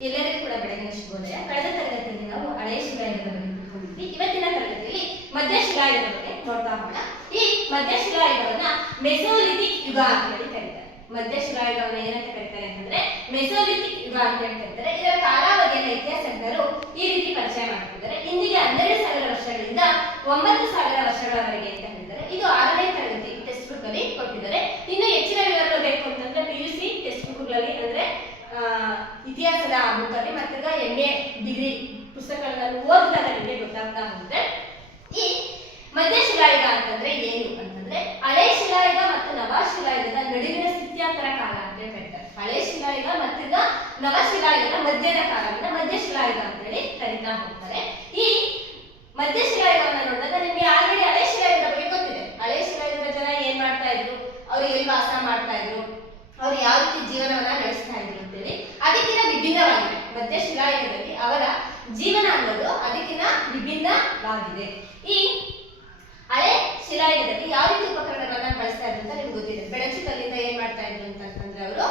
ಎಲ್ಲರಿಗೂ ಕೂಡ ಬೆಳಗಿನ ಶುಭೋದಯ ಕಳೆದ ತರಗತಿಯಲ್ಲಿ ನಾವು ಹಳೆಯ ಶಿಲಾಯುಗದ ಬಗ್ಗೆ ಇವತ್ತಿನ ತರಗತಿಯಲ್ಲಿ ಮಧ್ಯ ಶಿಲಾಯುಗದ ಬಗ್ಗೆ ನೋಡ್ತಾ ಹೋಗೋಣ. ಈ ಮಧ್ಯ ಶಿಲಾಯುಗವನ್ನ ಮೆಸೋಲಿಥಿಕ್ ಯುಗ ಅಂತ ಹೇಳಿ ಕರೀತಾರೆ. ಮಧ್ಯ ಶಿಲಾಯುಗವನ್ನ ಏನಂತ ಕರೀತಾರೆ ಅಂತಂದ್ರೆ ಮೆಸೋಲಿಥಿಕ್ ಯುಗ ಅಂತ ಹೇಳಿ ಕರೀತಾರೆ. ಇದರ ಕಾಲಾವಧಿಯನ್ನ ಇತಿಹಾಸಜ್ಞರು ಈ ರೀತಿ ಪರಿಚಯ ಮಾಡ್ತಿದ್ದಾರೆ. ಇಂದಿಗೆ ಹನ್ನೆರಡು ಸಾವಿರ ವರ್ಷಗಳಿಂದ ಒಂಬತ್ತು ಸಾವಿರ ವರ್ಷಗಳವರೆಗೆ ಅಂತ ಹೇಳಿದ್ದಾರೆ. ಇದು ಆರನೇ ತರಗತಿ ಟೆಕ್ಸ್ಟ್ ಬುಕ್ ಅಲ್ಲಿ ಕೊಟ್ಟಿದ್ದಾರೆ. ಇನ್ನು ಹೆಚ್ಚಿನ ವಿವರಗಳು ಬೇಕು ಅಂತಂದ್ರೆ ಪಿ ಯು ಸಿ ಟೆಕ್ಸ್ಟ್ ಬುಕ್ಗಳಲ್ಲಿ ಅಂದ್ರೆ ಆ, ಇತಿಹಾಸದ ಬುಕ್ಕಲ್ಲಿ ಮತ್ತೆ ಎಂ ಎ ಡಿಗ್ರಿ ಪುಸ್ತಕಗಳನ್ನು ಓದಿದಾಗ ನಿಮಗೆ ಗೊತ್ತಾಗ್ತಾ ಹೋಗುತ್ತೆ. ಈ ಮಧ್ಯ ಶಿಲಾಯುಗ ಅಂತಂದ್ರೆ ಏನು ಅಂತಂದ್ರೆ ಹಳೆ ಶಿಲಾಯುಗ ಮತ್ತು ನವ ಶಿಲಾಯುಗದ ನಡುವಿನ ಸ್ಥಿತ್ಯಾಂತರ ಕಾಲ ಅಂತ ಹೇಳ್ತಾರೆ. ಹಳೆ ಶಿಲಾಯುಗ ಮತ್ತು ನವ ಶಿಲಾಯುಗದ ಮಧ್ಯದ ಕಾಲವನ್ನ ಮಧ್ಯ ಶಿಲಾಯುಗ ಅಂತ ಹೇಳಿ ಕರೀತಾ ಹೋಗ್ತಾರೆ. ಈ ಮಧ್ಯ ಶಿಲಾಯುಗವನ್ನ ನೋಡಿದಾಗ ನಿಮಗೆ ಆಲ್ರೆಡಿ ಹಳೆ ಶಿಲಾಯುಗದ ಬಗ್ಗೆ ಗೊತ್ತಿದೆ ಹಳೆ ಶಿಲಾಯುಗದ ಜನ ಏನ್ ಮಾಡ್ತಾ ಇದ್ರು ಅವ್ರು ಎಲ್ಲಿ ವಾಸ ಮಾಡ್ತಾ ಇದ್ರು ಅವ್ರು ಯಾವ ರೀತಿ ಜೀವನವನ್ನ ನಡೆಸ್ತಾ ಇದ್ರು ಅಂತೇಳಿ ಅದಕ್ಕಿಂತ ವಿಭಿನ್ನವಾಗಿದೆ ಮಧ್ಯ ಶಿಲಾಯುಗದಲ್ಲಿ ಅವರ ಜೀವನ ಅನ್ನೋದು ಅದಕ್ಕಿಂತ ವಿಭಿನ್ನವಾಗಿದೆ ಈ ಹಳೆ ಶಿಲಾಯುಗದಲ್ಲಿ ಯಾವ ರೀತಿ ಉಪಕರಣಗಳನ್ನ ಬಳಸ್ತಾ ಇದ್ರು ಅಂತ ನಿಮ್ಗೆ ಗೊತ್ತಿದೆ. ಬೆಳಚು ಕಲ್ಲಿಂದ ಏನ್ ಮಾಡ್ತಾ ಇದ್ರು ಅಂತಂದ್ರೆ ಅವರು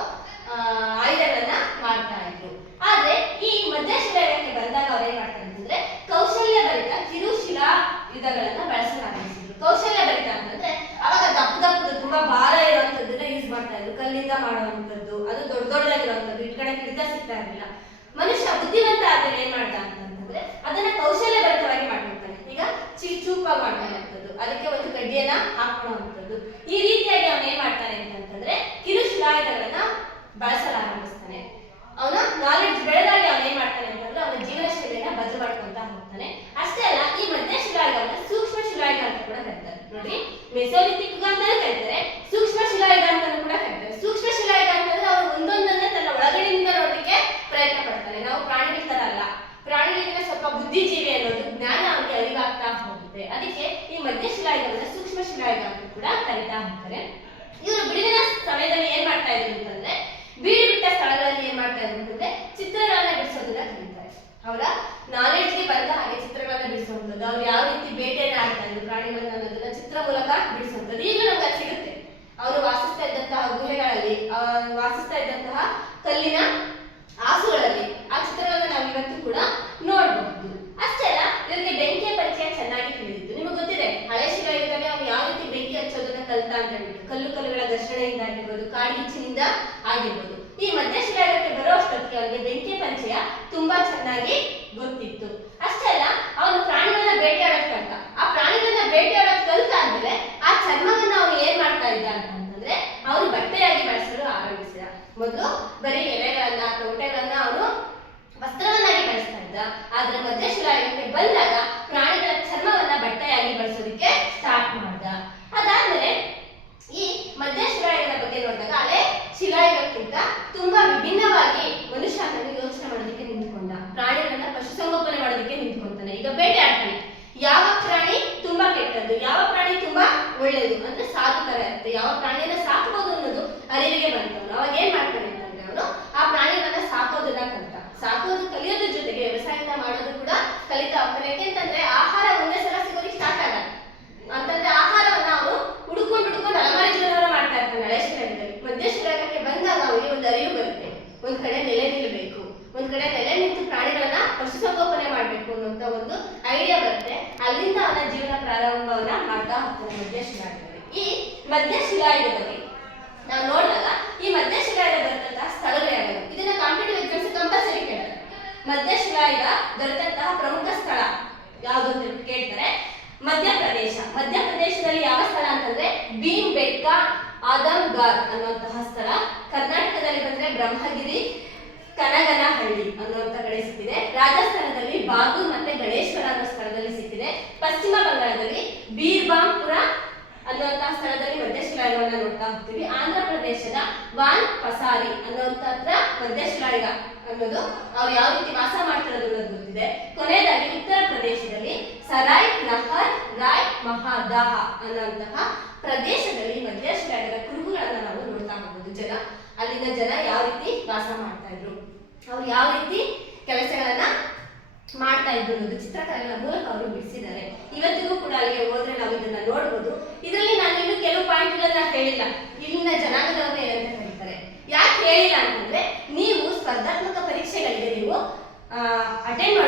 ಆಯುಧಗಳನ್ನ ಮಾಡ್ತಾ ಇದ್ರು. ಆದ್ರೆ ಈ ಮಧ್ಯ ಶಿಲಾಯುಗಕ್ಕೆ ಬಂದಾಗ ಅವ್ರು ಏನ್ ಮಾಡ್ತಾರೆ ಅಂತಂದ್ರೆ ಕೌಶಲ್ಯ ಭರಿತ ಕಿರುಶಿಲಾ ಯುಧಗಳನ್ನ ಬಳಸಲು ಆರಂಭಿಸಿದ್ರು. ಕೌಶಲ್ಯ ಭರಿತ ಅಂತಂದ್ರೆ ಅವಾಗ ದಪ್ಪ ದಪ್ಪದು ತುಂಬಾ ಭಾರ ಇರುವಂತದ್ದನ್ನ ಯೂಸ್ ಮಾಡ್ತಾ ಇದ್ರು. ಕಲ್ಲಿಂದ ಮಾಡುವಂತದ್ದು, ಅದು ದೊಡ್ಡ ದೊಡ್ಡದಾಗಿರುವಂತದ್ದು. ಕಡೆ ಹಿಡಿತ ಸಿಗ್ತಾ ಇರಲಿಲ್ಲ. ಮನುಷ್ಯ ಬುದ್ಧಿವಂತ ಆದ್ರೆ ಏನ್ ಮಾಡ್ತಾ ಅಂತಂದ್ರೆ ಅದನ್ನ ಕೌಶಲ್ಯ ಅದಕ್ಕೆ ಒಂದು ಈ ರೀತಿಯಾಗಿ ಅವನು ಏನ್ ಮಾಡ್ತಾನೆ ಅಂತಂದ್ರೆ ಕಿರುಶಿಲಾಯುಧಗಳನ್ನ ಬಳಸಲು ಆರಂಭಿಸ್ತಾನೆ ಅವನ ನಾಲೆಡ್ಜ್ ಬೆಳೆದಾಗಿ ಅವನು ಏನ್ ಮಾಡ್ತಾನೆ ಅಂತಂದ್ರೆ ಅವನ ಜೀವನ ಶೈಲಿಯನ್ನ ಬದಲು ಮಾಡ್ಕೊಂತ ಹೋಗ್ತಾನೆ. ಅಷ್ಟೇ ಅಲ್ಲ, ಈ ಮಧ್ಯ ಶಿಲಾಯುಗವನ್ನ ಸೂಕ್ಷ್ಮ ಶಿಲಾಯುಗ ಅಂತ ಕೂಡ ಕರೀತಾರೆ. ನೋಡಿ ಮೆಸೋಲಿಥಿಕ್ ಅಂತಾನೆ ಕರೀತಾರೆ ಸೂಕ್ಷ್ಮ ಶಿಲಾಯುಗ ಅಂತಾನು ಕೂಡ ಕರೀತಾರೆ ಸೂಕ್ಷ್ಮ ಶಿಲಾಯುಗ ಅಂತಂದ್ರೆ ಅವನು ಒಂದೊಂದನ್ನ ತನ್ನ ಒಳಗಡೆಯಿಂದ ನೋಡಲಿಕ್ಕೆ ಪ್ರಯತ್ನ ಪಡ್ತಾನೆ ನಾವು ಪ್ರಾಣಿಗಳ ತರ ಅಲ್ಲ ಪ್ರಾಣಿಗಳಿಗಿಂತ ಸ್ವಲ್ಪ ಬುದ್ಧಿಜೀವಿ ಅನ್ನೋದು ಜ್ಞಾನ ಅವನಿಗೆ ಅರಿವಾಗ್ತಾ ಅದಕ್ಕೆ ಈ ಮಧ್ಯ ಶಿಲಾಯುಗವನ್ನ ಸೂಕ್ಷ್ಮ ಶಿಲಾಯುಗ ಅಂತ ಕೂಡ ಕರೀತಾ ಹೋಗ್ತಾರೆ. ಇವರು ಬಿಡುವಿನ ಸಮಯದಲ್ಲಿ ಏನ್ ಮಾಡ್ತಾ ಇದ್ರು ಅಂತಂದ್ರೆ, ಬೀಡು ಬಿಟ್ಟ ಸ್ಥಳಗಳಲ್ಲಿ ಏನ್ ಮಾಡ್ತಾ ಇದ್ರು ಅಂತಂದ್ರೆ, ಚಿತ್ರಗಳನ್ನ ಬಿಡಿಸೋದನ್ನ ಕಲಿತಾರೆ ಅವರ ನಾಲೆಡ್ಜ್ಗೆ ಬಂದ ಹಾಗೆ ಚಿತ್ರಗಳನ್ನ ಬಿಡಿಸುವಂಥದ್ದು. ಅವ್ರು ಯಾವ ರೀತಿ ಬೇಟೆಯನ್ನ ಆಡ್ತಾ ಇದ್ರು, ಪ್ರಾಣಿಗಳನ್ನ ಅನ್ನೋದನ್ನ ಚಿತ್ರ ಮೂಲಕ ಬಿಡಿಸುವಂಥದ್ದು. ಈಗ ನಮ್ಗೆ ಸಿಗುತ್ತೆ. ಅವರು ವಾಸಿಸ್ತಾ ಇದ್ದಂತಹ ಗುಹೆಗಳಲ್ಲಿ ವಾಸಿಸ್ತಾ ಇದ್ದಂತಹ ಕಲ್ಲಿನ ಹಾಸುಗಳಲ್ಲಿ ಆ ಚಿತ್ರಗಳನ್ನ ನಾವು ಇವತ್ತು ಕೂಡ ನೋಡಬಹುದು ಅಷ್ಟೇ ಅಲ್ಲ ಇವರಿಗೆ ಬೆಂಕಿಯ ಪರಿಚಯ ಚೆನ್ನಾಗಿ ತಿಳಿದಿತ್ತು ನಿಮಗೆ ಗೊತ್ತಿದೆ ಹಳೆ ಶಿಲಾಯುಗದಲ್ಲಿ ಅವನು ಯಾವ ರೀತಿ ಬೆಂಕಿ ಹಚ್ಚೋದನ್ನ ಕಲಿತ ಅಂತ ಹೇಳ್ಬಿಟ್ಟು ಕಲ್ಲು ಕಲ್ಲುಗಳ ಘರ್ಷಣೆಯಿಂದ ಆಗಿರ್ಬೋದು ಕಾಡಿಚ್ಚಿನಿಂದ ಆಗಿರ್ಬೋದು. ಈ ಮಧ್ಯ ಶಿಲಾಯುಗಕ್ಕೆ ಬರೋ ಅಷ್ಟೊತ್ತಿಗೆ ಅವ್ರಿಗೆ ಬೆಂಕಿ ಪರಿಚಯ ತುಂಬಾ ಚೆನ್ನಾಗಿ ಗೊತ್ತಿತ್ತು. ಅಷ್ಟೇ ಅಲ್ಲ, ಅವನು ಪ್ರಾಣಿಗಳನ್ನ ಬೇಟೆಯಾಡೋದ್ ಕಲ್ತ ಆ ಪ್ರಾಣಿಗಳನ್ನ ಬೇಟೆಯಾಡೋದ್ ಅಂದ್ರೆ ಆ ಚರ್ಮವನ್ನ ಅವನು ಏನ್ ಮಾಡ್ತಾ ಇದ್ದ ಅಂತಂದ್ರೆ, ಅವನು ಬಟ್ಟೆಯಾಗಿ ಬಳಸಲು ಆರಂಭಿಸಿದ. ಮೊದಲು ಬರೀ ಎಲೆಗಳನ್ನ ತೊಗಟೆಗಳನ್ನ ಅವನು ವಸ್ತ್ರವನ್ನಾಗಿ ಬಳಸ್ತಾ ಇದ್ದ. ಆದ್ರೆ ಮಧ್ಯ ಶಿಲಾಯುಗಕ್ಕೆ ಬಂದಾಗ ಪ್ರಾಣಿಗಳ ಚರ್ಮವನ್ನ ಬಟ್ಟೆಯಾಗಿ ಬಳಸೋದಕ್ಕೆ ಸ್ಟಾರ್ಟ್ ಮಾಡ್ದ ಅದಾದ್ಮೇಲೆ ಈ ಮಧ್ಯ ಶಿಲಾಯುಗದ ಬಗ್ಗೆ ನೋಡಿದಾಗ ಹಳೆ ಶಿಲಾಯುಗಕ್ಕಿಂತ ತುಂಬಾ ವಿಭಿನ್ನವಾಗಿ ಮನುಷ್ಯ ಅನ್ನೋದು ಯೋಚನೆ ಮಾಡೋದಕ್ಕೆ ನಿಂತ್ಕೊಂಡ ಪ್ರಾಣಿಗಳನ್ನ ಪಶುಸಂಗೋಪನೆ ಮಾಡೋದಕ್ಕೆ ನಿಂತ್ಕೊಂತಾನೆ ಈಗ ಬೇಟೆ ಆಡ್ತಾನೆ. ಯಾವ ಪ್ರಾಣಿ ತುಂಬಾ ಕೆಟ್ಟದ್ದು, ಯಾವ ಪ್ರಾಣಿ ತುಂಬಾ ಒಳ್ಳೆಯದು ಅಂದ್ರೆ ಸಾಧು ತರ ಇರುತ್ತೆ. ಯಾವ ಪ್ರಾಣಿಯನ್ನ ಸಾಕಬಹುದು ಅನ್ನೋದು ಅರಿವಿಗೆ ಬಂತವನು ಅವಾಗ ಏನ್ ಮಾಡ್ತಾನೆ ಅಂತಂದ್ರೆ ಅವನು ಆ ಪ್ರಾಣಿಗಳನ್ನ ಸಾಕೋದನ್ನ ಕಲಿತ ಸಾಕೋದು ಕಲಿಯೋದ್ರ ಜೊತೆಗೆ ವ್ಯವಸಾಯನ ಮಾಡೋದು ಕೂಡ ಕಲಿತಾ ಹೋಗ್ತಾನೆ ಯಾಕೆಂತಂದ್ರೆ ಆಹಾರ ಒಂದೇ ಸಲ ಸಿಗೋದಿಕ್ಕೆ ಸ್ಟಾರ್ಟ್ ಆಗಲ್ಲ ಅಂತಂದ್ರೆ ಆಹಾರವನ್ನ ಅವನು ಹುಡುಕೊಂಡು ಹುಡುಕೊಂಡು ಅಲಮಾರಿ ಜೀವನ ಮಾಡ್ತಾ ಇರ್ತಾನೆ ಹಳೆ ಶಿಲಾಯುಗದಲ್ಲಿ ಮಧ್ಯ ಶಿಲಾಯುಗಕ್ಕೆ ಬಂದಾಗ ಅವನಿಗೆ ಒಂದು ಅರಿವು ಬರುತ್ತೆ ಒಂದ್ ಕಡೆ ನೆಲೆ ನಿಲ್ಲಬೇಕು ಒಂದ್ ಕಡೆ ನೆಲೆ ನಿಂತು ಪ್ರಾಣಿಗಳನ್ನ ಪಶುಸಂಗೋಪನೆ ಮಾಡ್ಬೇಕು ಅನ್ನೋಂತ ಒಂದು ಐಡಿಯಾ ಬರುತ್ತೆ ಅಲ್ಲಿಂದ ಅವನ ಜೀವನ ಪ್ರಾರಂಭವನ್ನ ಮಾಡ್ತಾ ಹೋಗ್ತಾರೆ ಮಧ್ಯ ಶಿಲಾಯುಗದಲ್ಲಿ ಈ ಮಧ್ಯ ಶಿಲಾಯುಗದಲ್ಲಿ ನಾವು ನೋಡಿದಾಗ ಈ ಮಧ್ಯ ಶಿಲಾಯುಗ ದೊರೆತಂತಹ ಸ್ಥಳಗಳು ಯಾವ್ಯಾವು? ಇದನ್ನ ಕಾಂಪಿಟೇಟಿವ್ ಎಕ್ಸಾಮ್ಸ್ ಕಂಪಲ್ಸರಿ ಕೇಳ್ತಾರೆ ಮಧ್ಯ ಶಿಲಾಯುಗ ದೊರೆತಂತಹ ಪ್ರಮುಖ ಸ್ಥಳ ಯಾವುದು ಅಂತ ಕೇಳ್ತಾರೆ? ಮಧ್ಯಪ್ರದೇಶ. ಮಧ್ಯಪ್ರದೇಶದಲ್ಲಿ ಯಾವ ಸ್ಥಳ ಅಂತಂದ್ರೆ ಭೀಮ್ ಬೆಟ್ಟ ಆದಮ್ಗಾರ್ ಅನ್ನುವಂತಹ ಸ್ಥಳ. ಕರ್ನಾಟಕದಲ್ಲಿ ಬಂದ್ರೆ ಬ್ರಹ್ಮಗಿರಿ, ಕನಗನಹಳ್ಳಿ ಅನ್ನುವಂತ ಕಡೆ ಸಿಕ್ಕಿದೆ. ರಾಜಸ್ಥಾನದಲ್ಲಿ ಬಾಗು ಮತ್ತೆ ಗಣೇಶ್ವರ ಅನ್ನೋ ಸ್ಥಳದಲ್ಲಿ ಸಿಕ್ಕಿದೆ ಪಶ್ಚಿಮ ಬಂಗಾಳದಲ್ಲಿ ಬೀರ್ಬಾಂಪುರ ಅನ್ನುವಂತಹ ಸ್ಥಳದಲ್ಲಿ ಮಧ್ಯಶಿಲಾಯುಗವನ್ನ ನೋಡ್ತಾ ಹೋಗ್ತೀವಿ. ಆಂಧ್ರ ಪ್ರದೇಶದ ವಾನ್ ಪಸಾರಿ ಮಧ್ಯ ಮಧ್ಯಶಿಲಾಯುಗ ಅನ್ನೋದು ಅವ್ರು ಯಾವ ರೀತಿ ವಾಸ ಅನ್ನೋದು ಗೊತ್ತಿದೆ. ಕೊನೆಯದಾಗಿ ಉತ್ತರ ಪ್ರದೇಶದಲ್ಲಿ ಸರಾಯ್ ನಹರ್ ರಾಯ್ ಮಹಾದಾಹ ಅನ್ನುವಂತಹ ಪ್ರದೇಶದಲ್ಲಿ ಮಧ್ಯಶಿಲಾಯುಗದ ಕುರುಹುಗಳನ್ನ ನಾವು ನೋಡ್ತಾ ಹೋಗ್ಬೋದು. ಜನ, ಅಲ್ಲಿನ ಜನ ಯಾವ ರೀತಿ ವಾಸ ಮಾಡ್ತಾ ಇದ್ರು, ಅವ್ರು ಯಾವ ರೀತಿ ಕೆಲಸಗಳನ್ನ ಮಾಡ್ತಾ ಇದ್ರು ಅನ್ನೋದು ಚಿತ್ರಕಲೆಗಳ ಮೂಲಕ ಅವರು ಬಿಡಿಸಿದ್ದಾರೆ. ಇವತ್ತಿಗೂ ಕೂಡ ಹೋದ್ರೆ ನಾವು ಇದನ್ನ ನೋಡ್ಬೋದು. ಇದರಲ್ಲಿ ನಾನು ಇನ್ನು ಕೆಲವು ಪಾಯಿಂಟ್ಗಳನ್ನ ಹೇಳಿಲ್ಲ. ಇಲ್ಲಿನ ಜನಾಂಗದವ್ರನ್ನ ಏನಂತ ಕರೀತಾರೆ ಯಾಕೆ ಹೇಳಿಲ್ಲ ಅಂತಂದ್ರೆ, ನೀವು ಸ್ಪ ಸ್ಪರ್ಧಾತ್ಮಕ ಪರೀಕ್ಷೆಗಳಿಗೆ ನೀವು ಅಟೆಂಡ್